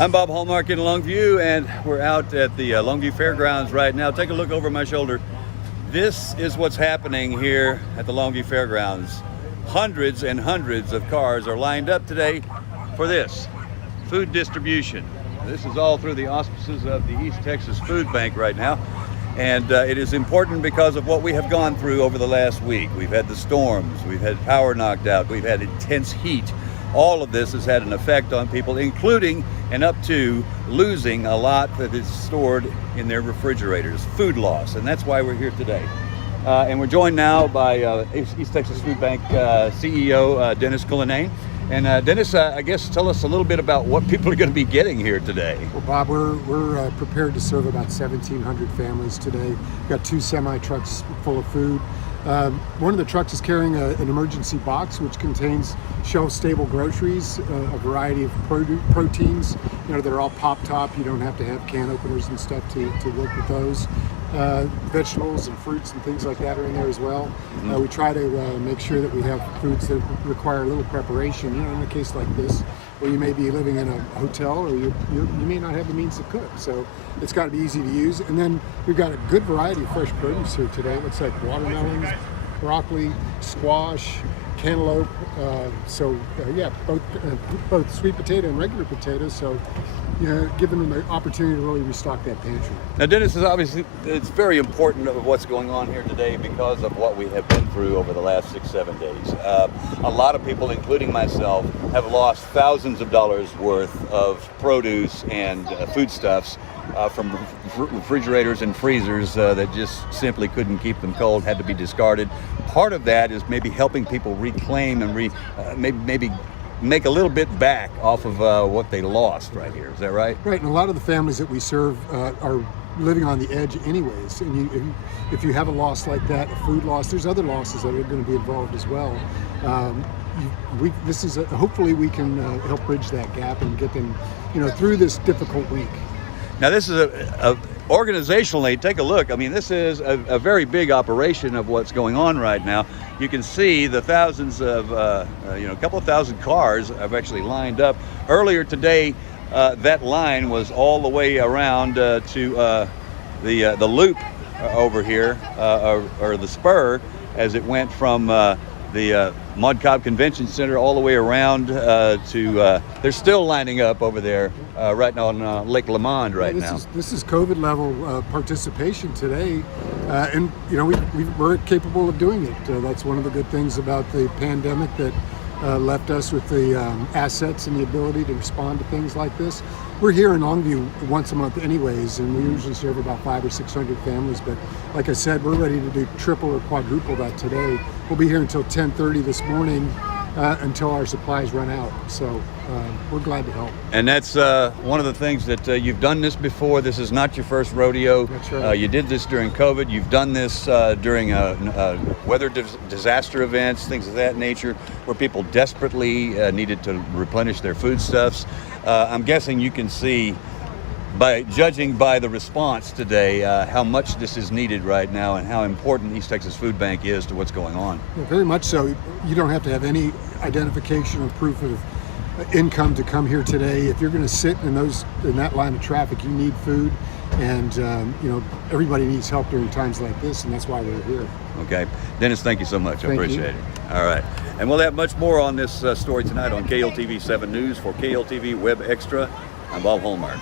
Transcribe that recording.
I'm Bob Hallmark in Longview, and we're out at the Longview Fairgrounds right now. Take a look over my shoulder. This is what's happening here at the Longview Fairgrounds. Hundreds and hundreds of cars are lined up today for this food distribution. This is all through the auspices of the East Texas Food Bank right now. And it is important because of what we have gone through over the last week. We've had the storms, we've had power knocked out, we've had intense heat. All of this has had an effect on people, including and up to losing a lot that is stored in their refrigerators, food loss, and that's why we're here today. And we're joined now by East Texas Food Bank CEO Dennis Cullinane. And Dennis, I guess tell us a little bit about what people are going to be getting here today. Well, Bob, we're prepared to serve about 1,700 families today. We've got 2 semi-trucks full of food. One of the trucks is carrying an emergency box which contains shelf-stable groceries, a variety of proteins, that are all pop-top. You don't have to have can openers and stuff to work with those. Vegetables and fruits and things like that are in there as well. Mm-hmm. We try to make sure that we have foods that require a little preparation. In a case like this, where you may be living in a hotel or you may not have the means to cook. So it's got to be easy to use. And then we've got a good variety of fresh produce here today. It looks like watermelons, broccoli, squash, cantaloupe. Both sweet potato and regular potatoes. So, giving them the opportunity to really restock that pantry. Now, Dennis, is obviously, it's very important of what's going on here today because of what we have been through over the last 6-7 days. A lot of people, including myself, have lost thousands of dollars worth of produce and foodstuffs from refrigerators and freezers that just simply couldn't keep them cold, had to be discarded. Part of that is maybe helping people reclaim and maybe make a little bit back off of what they lost right here. Is that right? Right, and a lot of the families that we serve are living on the edge anyways. And if you have a loss like that, a food loss, there's other losses that are going to be involved as well. Hopefully we can help bridge that gap and get them, through this difficult week. Now, this is organizationally, take a look. I mean, this is a very big operation of what's going on right now. You can see the thousands of, a couple of thousand cars have actually lined up. Earlier today, that line was all the way around to the loop over here, or the spur, as it went from the Mod Cobb Convention Center all the way around to, they're still lining up over there right now on Lake Lamond now. This is COVID level participation today, and we're capable of doing it. That's one of the good things about the pandemic that left us with the assets and the ability to respond to things like this. We're here in Longview once a month anyways, and we usually serve about 500 or 600 families, but like I said, we're ready to do triple or quadruple that today. We'll be here until 10:30 this morning until our supplies run out, so we're glad to help. And that's one of the things that you've done this before. This is not your first rodeo. That's right. You did this during COVID. You've done this during weather disaster events, things of that nature, where people desperately needed to replenish their foodstuffs. I'm guessing you can see, by judging by the response today, how much this is needed right now and how important East Texas Food Bank is to what's going on. Yeah, very much so. You don't have to have any identification or proof of income to come here today. If you're going to sit in that line of traffic, you need food, and everybody needs help during times like this, and that's why we're here. Okay, Dennis, thank you so much. I appreciate you. it. All right, and we'll have much more on this story tonight on KLTV 7 News. For KLTV WebXtra, I'm Bob Hallmark.